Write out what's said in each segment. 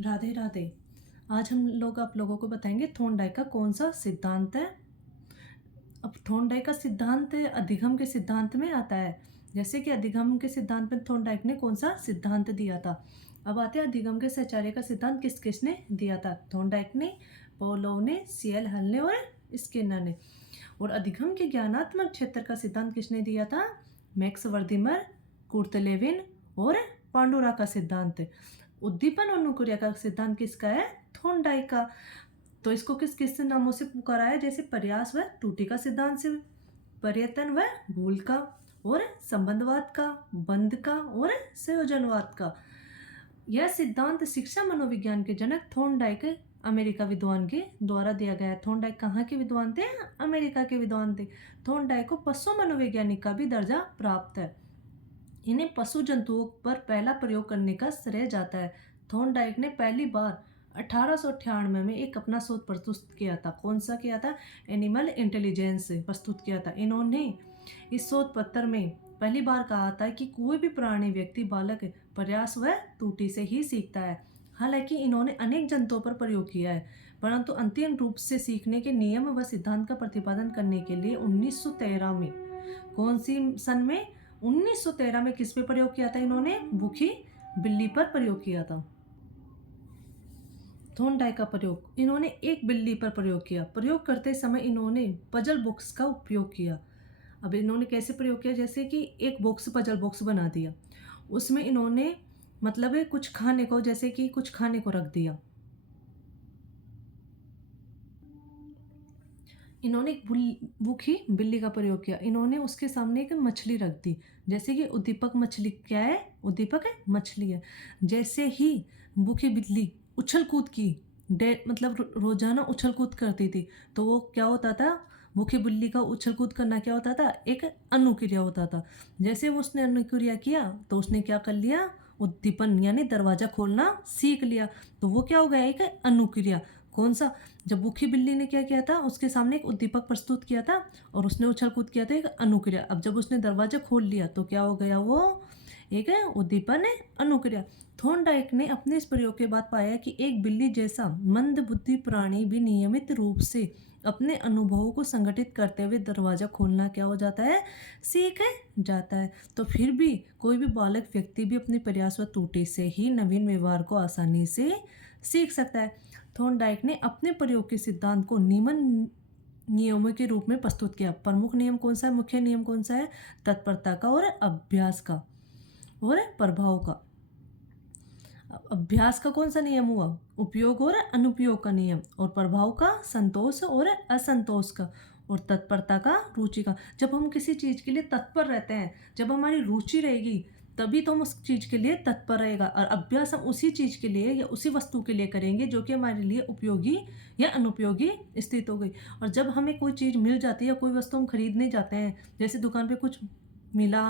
राधे राधे। आज हम लोग आप लोगों को बताएंगे थॉर्नडाइक का कौन सा सिद्धांत है। अब थॉर्नडाइक का सिद्धांत अधिगम के सिद्धांत में आता है। जैसे कि अधिगम के सिद्धांत में थॉर्नडाइक ने कौन सा सिद्धांत दिया था। अब आते हैं अधिगम के सहचार्य का सिद्धांत किस किसने दिया था। थॉर्नडाइक ने, पोलोव ने, सीएल हल ने और स्किनर ने। और अधिगम के ज्ञानात्मक क्षेत्र का सिद्धांत किसने दिया था। मैक्स वर्दिमर, कुर्ट लेविन और पांडुरा का सिद्धांत। उद्दीपन और अनुक्रिया का सिद्धांत किसका है। थॉर्नडाइक का। तो इसको किस किस नामों से पुकारा है। जैसे प्रयास व त्रुटि का सिद्धांत से, पर्यटन व भूल का, और संबंधवाद का, बंध का और संयोजनवाद का। यह सिद्धांत शिक्षा मनोविज्ञान के जनक थॉर्नडाइक अमेरिका विद्वान के द्वारा दिया गया है। थॉर्नडाइक कहाँ के विद्वान थे। अमेरिका के विद्वान थे। थॉर्नडाइक को पशु मनोवैज्ञानिक का भी दर्जा प्राप्त है। इन्हें पशु जंतुओं पर पहला प्रयोग करने का श्रेय जाता है। थॉर्नडाइक ने पहली बार 1898 में एक अपना शोध प्रस्तुत किया था। कौन सा किया था। एनिमल इंटेलिजेंस प्रस्तुत किया था। इन्होंने इस शोध पत्र में पहली बार कहा था कि कोई भी प्राणी, व्यक्ति, बालक प्रयास व त्रुटि से ही सीखता है। हालांकि इन्होंने अनेक जंतुओं पर प्रयोग किया है, परंतु अंतिम रूप से सीखने के नियम व सिद्धांत का प्रतिपादन करने के लिए 1913 में, कौन सी सन में, 1913 में किस पे प्रयोग किया था इन्होंने। भूखी बिल्ली पर प्रयोग किया था। थॉर्नडाइक का प्रयोग इन्होंने एक बिल्ली पर प्रयोग किया। प्रयोग करते समय इन्होंने पजल बॉक्स का उपयोग किया। अब इन्होंने कैसे प्रयोग किया। जैसे कि एक बॉक्स, पजल बॉक्स बना दिया, उसमें इन्होंने मतलब है कुछ खाने को, जैसे कि कुछ खाने को रख दिया। इन्होंने एक भूखी बिल्ली का प्रयोग किया। इन्होंने उसके सामने एक मछली रख दी। जैसे कि उद्दीपक मछली क्या है। उद्दीपक है मछली है। जैसे ही भूखी बिल्ली उछल कूद की, मतलब रोजाना उछल कूद करती थी, तो वो क्या होता था। भूखी बिल्ली का उछल कूद करना क्या होता था। एक अनुक्रिया होता था। जैसे वो उसने अनुक्रिया किया तो उसने क्या कर लिया। उद्दीपन यानी दरवाजा खोलना सीख लिया। तो वो क्या हो गया। एक अनुक्रिया। कौन सा। जब भूखी बिल्ली ने क्या किया था, उसके सामने एक उद्दीपक प्रस्तुत किया था और उसने उछल कूद किया था, एक अनुक्रिया। अब जब उसने दरवाजा खोल लिया तो क्या हो गया। वो एक उद्दीपन है, अनुक्रिया। थॉर्नडाइक ने अपने इस प्रयोग के बाद पाया कि एक बिल्ली जैसा मंद बुद्धि प्राणी भी नियमित रूप से अपने अनुभवों को संगठित करते हुए दरवाजा खोलना क्या हो जाता है, सीख जाता है। तो फिर भी कोई भी बालक व्यक्ति भी अपने प्रयास व त्रुटि से ही नवीन व्यवहार को आसानी से सीख सकता है। थॉर्नडाइक ने अपने प्रयोग के सिद्धांत को निम्न नियमों के रूप में प्रस्तुत किया। प्रमुख नियम कौन सा है, मुख्य नियम कौन सा है। तत्परता का और अभ्यास का और प्रभाव का। अभ्यास का कौन सा नियम हुआ। उपयोग और अनुपयोग का नियम। और प्रभाव का संतोष और असंतोष का। और तत्परता का, रुचि का। जब हम किसी चीज के लिए तत्पर रहते हैं, जब हमारी रुचि रहेगी, तभी तो हम उस चीज के लिए तत्पर रहेगा। और अभ्यास हम उसी चीज के लिए या उसी वस्तु के लिए करेंगे जो कि हमारे लिए उपयोगी या अनुपयोगी स्थित हो गई। और जब हमें कोई चीज मिल जाती है, कोई वस्तु हम खरीदने जाते हैं, जैसे दुकान पे कुछ मिला,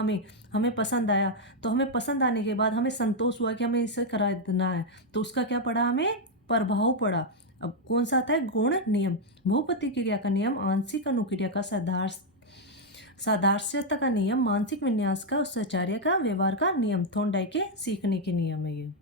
हमें पसंद आया, तो हमें पसंद आने के बाद हमें संतोष हुआ कि हमें इसे खरीदना है, तो उसका क्या पड़ा, हमें प्रभाव पड़ा। अब कौन सा आता है, गुण नियम। बहुपति क्रिया का नियम, आंशिक अनुक्रिया का, सादार्श्यता का नियम, मानसिक विन्यास का, सहचार्य का, व्यवहार का नियम। थॉर्नडाइक के सीखने के नियम है ये।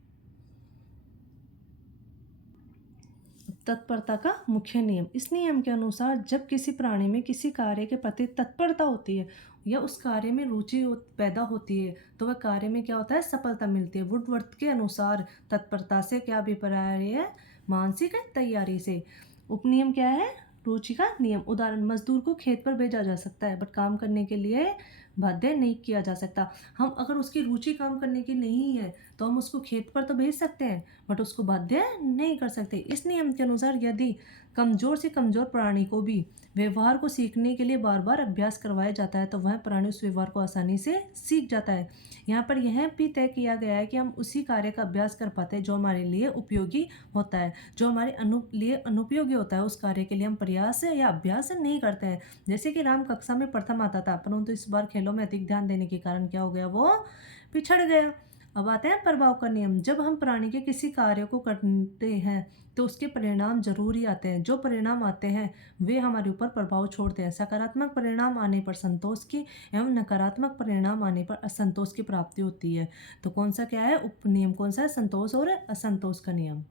तत्परता का मुख्य नियम। इस नियम के अनुसार जब किसी प्राणी में किसी कार्य के प्रति तत्परता होती है या उस कार्य में रुचि पैदा होती है, तो वह कार्य में क्या होता है, सफलता मिलती है। वुडवर्थ के अनुसार तत्परता से क्या अभिप्राय है, मानसिक तैयारी से। उपनियम क्या है, रुचि का नियम। उदाहरण, मजदूर को खेत पर भेजा जा सकता है बट काम करने के लिए बाध्य नहीं किया जा सकता। हम अगर उसकी रुचि काम करने की नहीं है तो हम उसको खेत पर तो भेज सकते हैं बट उसको बाध्य नहीं कर सकते। इस नियम के अनुसार यदि कमजोर से कमजोर प्राणी को भी व्यवहार को सीखने के लिए बार बार अभ्यास करवाया जाता है तो वह प्राणी उस व्यवहार को आसानी से सीख जाता है। यहाँ पर यह भी तय किया गया है कि हम उसी कार्य का अभ्यास कर पाते हैं जो हमारे लिए उपयोगी होता है। जो हमारे लिए अनुपयोगी होता है उस कार्य के लिए हम प्रयास या अभ्यास नहीं करते हैं। जैसे कि राम कक्षा में प्रथम आता था, परंतु इस बार खेलों में अधिक ध्यान देने के कारण क्या हो गया, वो पिछड़ गया। अब आते हैं प्रभाव का नियम। जब हम प्राणी के किसी कार्य को करते हैं तो उसके परिणाम जरूर ही आते हैं। जो परिणाम आते हैं वे हमारे ऊपर प्रभाव छोड़ते हैं। सकारात्मक परिणाम आने पर संतोष की एवं नकारात्मक परिणाम आने पर असंतोष की प्राप्ति होती है। तो कौन सा क्या है, उपनियम कौन सा है, संतोष और असंतोष का नियम।